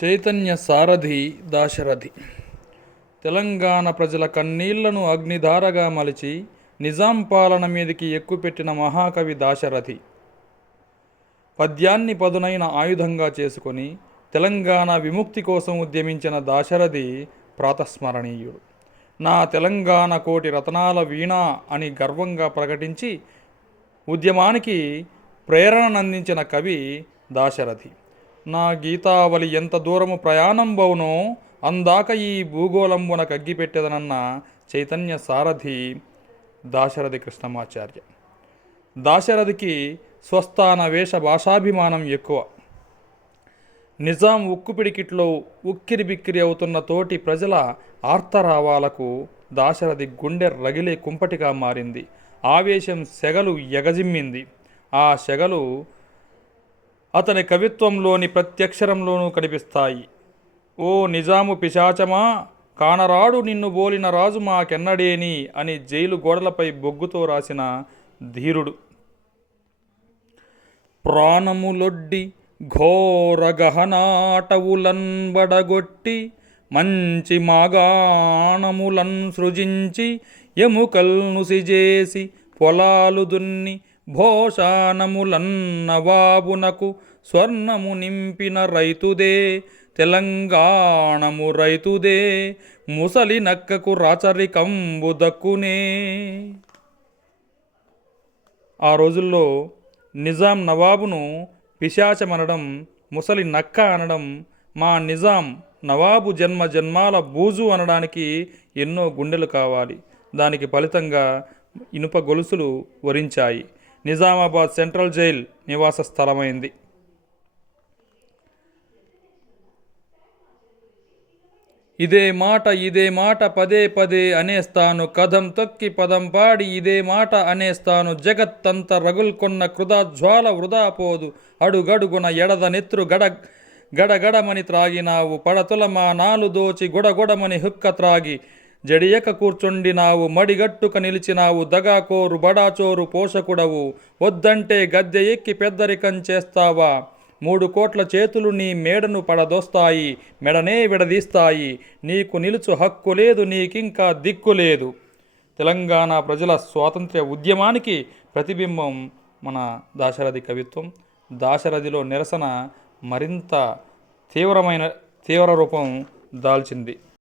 చైతన్య సారథి దాశరథి. తెలంగాణ ప్రజల కన్నీళ్లను అగ్నిధారగా మలిచి నిజాం పాలన మీదికి ఎక్కుపెట్టిన మహాకవి దాశరథి. పద్యాన్ని పదునైన ఆయుధంగా చేసుకొని తెలంగాణ విముక్తి కోసం ఉద్యమించిన దాశరథి ప్రాతస్మరణీయుడు. నా తెలంగాణ కోటి రతనాల వీణ అని గర్వంగా ప్రకటించి ఉద్యమానికి ప్రేరణనందించిన కవి దాశరథి. నా గీతావళి ఎంత దూరము ప్రయాణంబవునో అందాక ఈ భూగోళంబున కగ్గిపెట్టెదనన్న చైతన్య సారథి దాశరథి కృష్ణమాచార్య. దాశరథికి స్వస్థాన వేష భాషాభిమానం ఎక్కువ. నిజాం ఉక్కుపిడికిట్లో ఉక్కిరి బిక్కిరి అవుతున్న తోటి ప్రజల ఆర్తరావాలకు దాశరథి గుండె రగిలే కుంపటిగా మారింది. ఆవేశం సెగలు ఎగజిమ్మింది. ఆ సెగలు అతని కవిత్వంలోని ప్రత్యక్షరంలోనూ కనిపిస్తాయి. ఓ నిజాము పిశాచమా, కానరాడు నిన్ను బోలిన రాజు మాకెన్నడేని అని జైలు గోడలపై బొగ్గుతో రాసిన ధీరుడు. ప్రాణములొడ్డి ఘోర గహనాటవులన్ బడగొట్టి మంచి మాగాణములన్ సృజించి ఎముకల్ నుసిజేసి పొలాలు దున్ని భోషాణములన్ నవాబునకు స్వర్ణము నింపిన రైతుదే తెలంగాణము రైతుదే ముసలి నక్కకు రాచరికంబు దక్కునే. ఆ రోజుల్లో నిజాం నవాబును పిశాచమనడం, ముసలి నక్క అనడం, మా నిజాం నవాబు జన్మ జన్మాల బూజు అనడానికి ఎన్నో గుండెలు కావాలి. దానికి ఫలితంగా ఇనుప గొలుసులు వరించాయి. నిజామాబాద్ సెంట్రల్ జైల్ నివాస స్థలమైంది. ఇదే మాట పదే పదే అనేస్తాను, కథం తొక్కి పదం పాడి ఇదే మాట అనేస్తాను, జగత్తంత రగుల్కొన్న కృతాజ్వాల వృధా పోదు, అడుగడుగున ఎడద నెత్రు గడగడమని త్రాగినావు, పడతుల మా నాలు దోచి గుడగొడమని హుక్క త్రాగి జడియక కూర్చుండినావు, మడిగట్టుక నిలిచినావు, దగాకోరు బడాచోరు పోషకుడవు, వద్దంటే గద్దె ఎక్కి పెద్దరికం చేస్తావా, 3 కోట్ల చేతులు నీ మేడను పడదోస్తాయి, మెడనే విడదీస్తాయి, నీకు నిలుచు హక్కు లేదు, నీకింకా దిక్కు లేదు. తెలంగాణ ప్రజల స్వాతంత్ర్య ఉద్యమానికి ప్రతిబింబం మన దాశరథి కవిత్వం. దాశరథిలో నిరసన మరింత తీవ్ర రూపం దాల్చింది.